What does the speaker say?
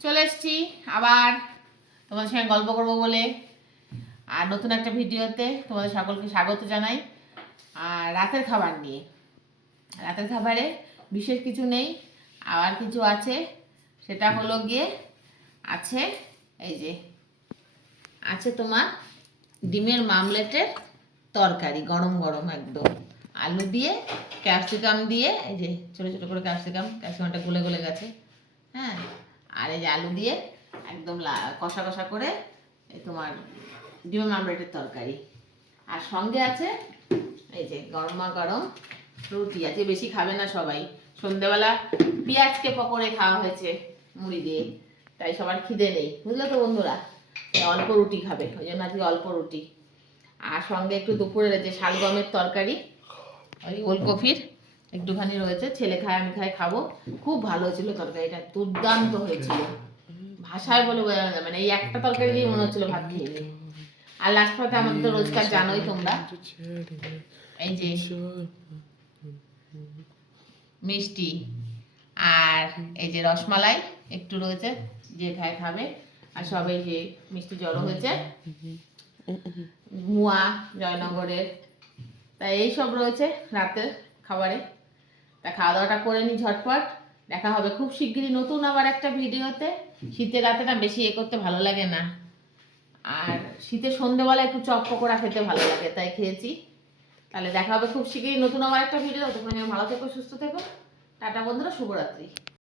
চলে এসেছি আবার তোমাদের সঙ্গে গল্প করবো বলে, আর নতুন একটা ভিডিওতে তোমাদের সকলকে স্বাগত জানাই। আর রাতের খাবার নিয়ে, রাতের খাবারে বিশেষ কিছু নেই, আবার কিছু আছে। সেটা হলো গিয়ে আছে এই যে আছে তোমার ডিমের মামলেটের তরকারি, গরম গরম একদম আলু দিয়ে ক্যাপসিকাম দিয়ে, এই যে ছোটো ছোটো করে ক্যাপসিকামটা গলে গলে গেছে, হ্যাঁ। আর এই যে আলু দিয়ে একদম কষা কষা করে এই তোমার ডিমের মামলেটের তরকারি। আর সঙ্গে আছে এই যে গরমা গরম রুটি। আজকে বেশি খাবে না সবাই, সন্ধ্যেবেলা পেঁয়াজকে পকোড়ে খাওয়া হয়েছে মুড়ি দিয়ে, তাই সবার খিদে নেই, বুঝলে তো বন্ধুরা। অল্প রুটি খাবে, ওই জন্য আজকে অল্প রুটি। আর সঙ্গে একটু দুপুরের যে শালগমের তরকারি, ওই ওলকপির একটুখানি রয়েছে, ছেলে খায় আমি খাই, খাবো। খুব ভালো হয়েছিল তরকারিটা, দুর্দান্ত হয়েছিল, ভাষায় বলে বোঝানো যাবে না। এই একটা তরকারি দিয়ে মনে হচ্ছিল ভাত খেয়ে নিই। আর লাস্ট পাতে আমাদের তো রোজকার জানোই তোমরা, এই যে মিষ্টি আর এই যে রসমালাই একটু রয়েছে, যে খায় খাবে। আর সবাই যে মিষ্টি জড়ো হয়েছে মুয়া জয়নগরের, তাই এই সব রয়েছে রাতের খাবারে। তা খাওয়া দাওয়াটা করে নি ঝটপট। দেখা হবে খুব শিগগিরই নতুন আবার একটা ভিডিওতে। শীতের রাতে না বেশি করতে ভালো লাগে না, আর শীতের সন্ধ্যেবেলা একটু চপ পকোড়া খেতে ভালো লাগে, তাই খেয়েছি। তাহলে দেখা হবে খুব শিগগিরই নতুন আবার একটা ভিডিও। তখন ভালো থেকো, সুস্থ থেকো, টাটা বন্ধুরা, শুভরাত্রি।